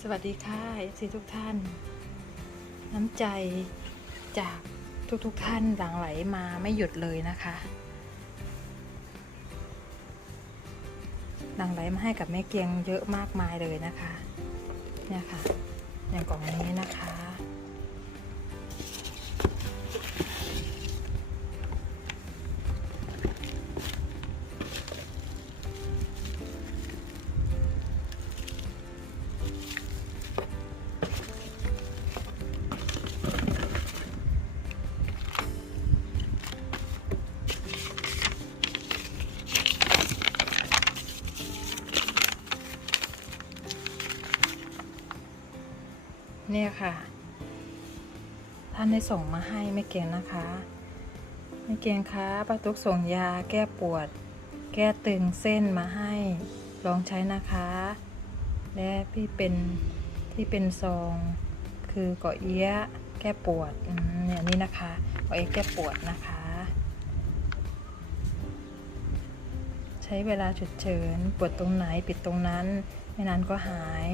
สวัสดีค่ะซีทุกท่าน น้ำใจจากทุกๆทท่านหลั่งไหลมาไม่หยุดเลยนะคะหลั่งไหลมาให้กับแม่เกียงเยอะมากมายเลยนะคะ เนี่ยค่ะอย่างกล่องนี้นะคะ เนี่ยค่ะ ท่านได้ส่งมาให้ไม่เก่งนะคะไม่เก่งคะป้าตุ๊กส่งยาแก้ปวด แก้ตึงเส้นมาให้ ลองใช้นะคะ และพี่เป็นที่เป็นซองคือเกาะเอี้ยแก้ปวดอืมเนี่ยนี่นะคะเกาะเอี้ยแก้ปวดนะคะ ใช้เวลาฉุดเฉินปวดตรงไหนปิดตรงนั้นไม่นานก็หาย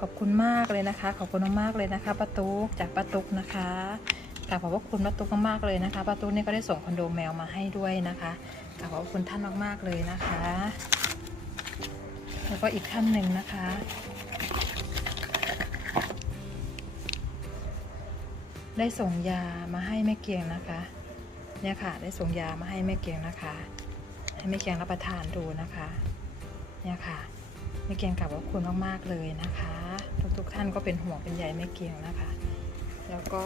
ขอบคุณมากเลยนะคะ ขอบคุณมากเลยนะคะป้าตุ๊กจากป้าตุ๊กนะคะกราบขอบพระคุณป้าตุ๊กมากๆเลยนะคะป้าตุ๊กนี่ก็ได้ส่งคอนโดแมวมาให้ด้วยนะคะกราบขอบคุณท่านมากๆเลยนะคะ แล้วก็อีกท่านหนึ่งนะคะได้ส่งยามาให้แม่เกียงนะคะ เนี่ยค่ะ ได้ส่งยามาให้แม่เกียงนะคะ ให้แม่เกียงรับประทานดูนะคะ เนี่ยค่ะแม่เกียงกลับขอบคุณมากๆเลยนะคะ ทุกท่านก็เป็นห่วงเป็นใยแม่เกียงนะคะ แล้วก็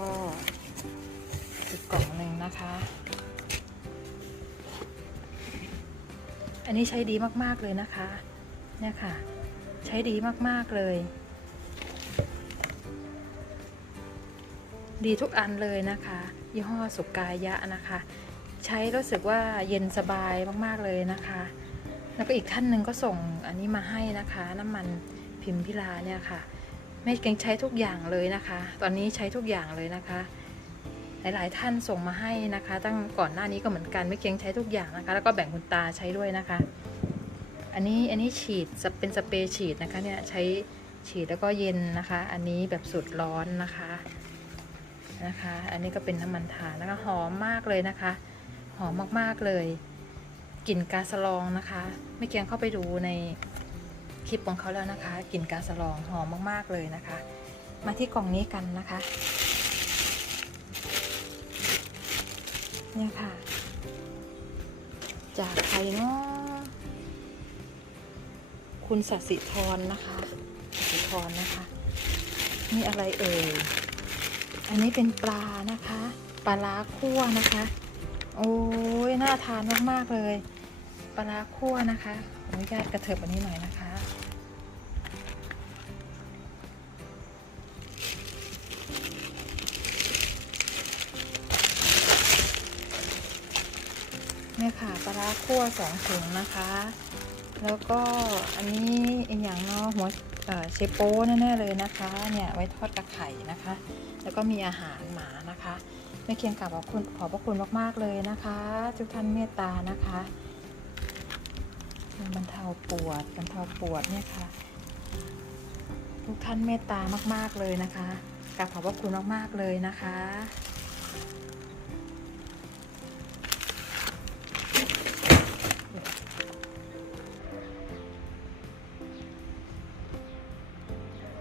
อีกกล่องหนึ่งนะคะ อันนี้ใช้ดีมากๆเลยนะคะ เนี่ยค่ะ ใช้ดีมากๆเลย ดีทุกอันเลยนะคะ ยี่ห้อสุกายะนะคะ ใช้รู้สึกว่าเย็นสบายมากๆเลยนะคะแล้วก็อีกท่านหนึ่งก็ส่งอันนี้มาให้นะคะ น้ำมันพิมพิลาเนี่ยค่ะ แม่เก่งใช้ทุกอย่างเลยนะคะ ตอนนี้ใช้ทุกอย่างเลยนะคะ หลายๆท่านส่งมาให้นะคะ ตั้งก่อนหน้านี้ก็เหมือนกันไม่เก่งใช้ทุกอย่างนะคะ แล้วก็แบ่งคุณตาใช้ด้วยนะคะ อันนี้อันนี้ฉีดเป็นสเปรย์ฉีดนะคะเนี่ยใช้ฉีดแล้วก็เย็นนะคะ อันนี้แบบสุดร้อนนะคะนะคะ อันนี้ก็เป็นน้ำมันทานะคะหอมมากเลยนะคะ หอมมากๆเลยกลิ่นกาสลองนะคะ ไม่เกียงเข้าไปดูใน คลิปของเขาแล้วนะคะกลิ่นกาสลองหอมมากๆเลยนะคะ มาที่กล่องนี้กันนะคะ เนี่ยค่ะ จากใครเนาะคุณสัสิธรนะคะสัสิธรนะคะ นี่อะไรเอ่ย อันนี้เป็นปลานะคะ ปลาล้าคั่วนะคะ โอ้ยน่าทานมากๆเลย ปลาร้าคั่วนะคะขออนุญาตกระเถิบอันนี้หน่อยนะคะ ค่ะปลาร้าคั่วสองถุงนะคะ แล้วก็อันนี้อีกอย่างเนาะหัวเชโป้แน่ๆเลยนะคะ เนี่ยไว้ทอดกระไข่นะคะ แล้วก็มีอาหารหมานะคะแม่เคียงกลับขอบคุณขอบพระคุณมากๆเลยนะคะ ทุกท่านเมตตานะคะบรรเทาปวดบรรเทาปวดเนี่ยค่ะ ทุกท่านเมตตามากๆเลยนะคะกราบขอบพระคุณมากๆเลยนะคะ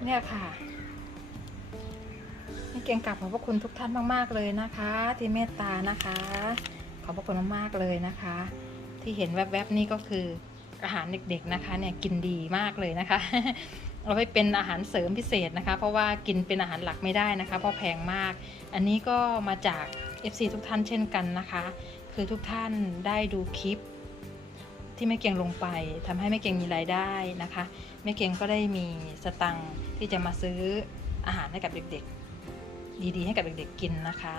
เนี่ยค่ะนี่เก่งกลับขอบพระคุณทุกท่านมาก ๆ เลยนะคะ ที่เมตตานะคะ ขอบพระคุณมาก ๆ เลยนะคะ ที่เห็นแวบๆนี่ก็คืออาหารเด็ก ๆนะคะ เนี่ยกินดีมากเลยนะคะเอาไปเป็นอาหารเสริมพิเศษนะคะ เพราะว่ากินเป็นอาหารหลักไม่ได้นะคะ เพราะแพงมาก อันนี้ก็มาจาก FC ทุกท่านเช่นกันนะคะ คือทุกท่านได้ดูคลิป ที่แม่เกียงลงไปทำให้แม่เกียงมีรายได้นะคะแม่เกียงก็ได้มีสตังค์ที่จะมาซื้ออาหารให้กับเด็กๆ ดีๆ ให้กับเด็กๆกินนะคะ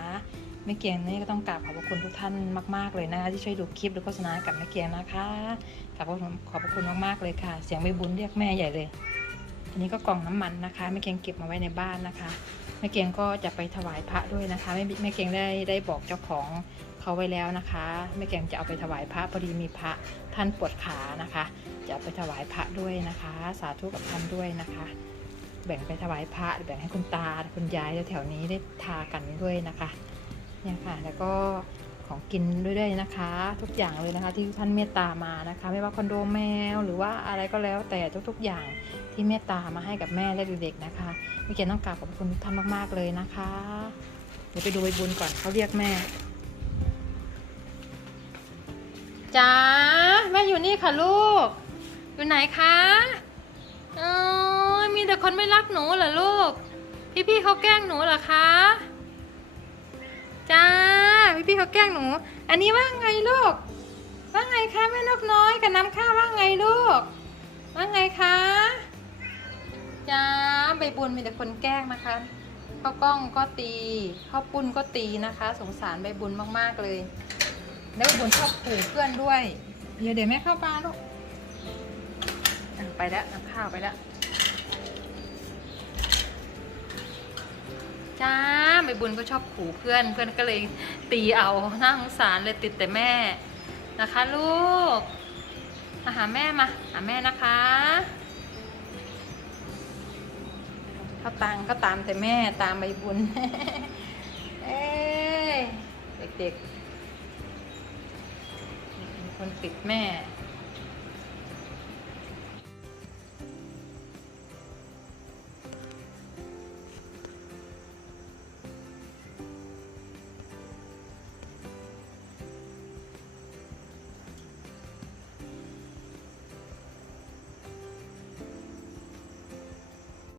แม่เกียงนี่ก็ต้องกราบขอบพระคุณทุกท่านมากๆเลยนะคะที่ช่วยดูคลิปหรือโฆษณากับแม่เกียงนะคะขอบพระคุณขอบพระคุณมากๆเลยค่ะ เสียงใบบุญเรียกแม่ใหญ่เลยอันนี้ก็กล่องน้ำมันนะคะแม่เกียงเก็บมาไว้ในบ้านนะคะแม่เกียงก็จะไปถวายพระด้วยนะคะแม่แม่เกียงได้ได้บอกเจ้าของ เขาไว้แล้วนะคะแม่แกงจะเอาไปถวายพระพอดีมีพระท่านปวดขานะคะ จะไปถวายพระด้วยนะคะ สาธุกับท่านด้วยนะคะ แบ่งไปถวายพระแบ่งให้คุณตาคุณยายแถวนี้ได้ทากันด้วยนะคะเนี่ยค่ะแล้วก็ของกินด้วยนะคะ ทุกอย่างเลยนะคะ ที่ท่านเมตตามานะคะ ไม่ว่าคอนโดแมวหรือว่าอะไรก็แล้วแต่ทุกๆอย่างที่เมตตามาให้กับแม่และเด็กๆนะคะมิเกลต้องกราบขอบคุณทุกท่านมากๆเลยนะคะเดี๋ยวไปดูใบบุญก่อนเขาเรียกแม่ จ๋าแม่อยู่นี่ค่ะลูก อยู่ไหนคะเออมีแต่คนไม่รักหนูเหรอลูก พี่ๆเขาแกล้งหนูเหรอคะจ้าพี่ๆเขาแกล้งหนู อันนี้ว่าไงลูก ว่าไงคะแม่นกน้อยกับน้ำข้าวว่าไงลูก ว่าไงคะจ้าใบบุญมีแต่คนแกล้งนะคะข้าวกล้องก็ตีข้าวปุ้นก็ตีนะคะ สงสารใบบุญมากๆเลย แล้วใบบุญชอบขู่เพื่อนด้วย เดี๋ยวเดี๋ยวแม่เข้าปลาลูกไปแล้วน้ำข้าวไปแล้วจ้าใบบุญก็ชอบขู่เพื่อน เพื่อนก็เลยตีเอาน่าสงสารเลยติดแต่แม่นะคะ ลูกมาหาแม่มาหาแม่นะคะเขาตังก็ตามแต่แม่ตามใบบุญเอ้เด็กๆ คนติดแม่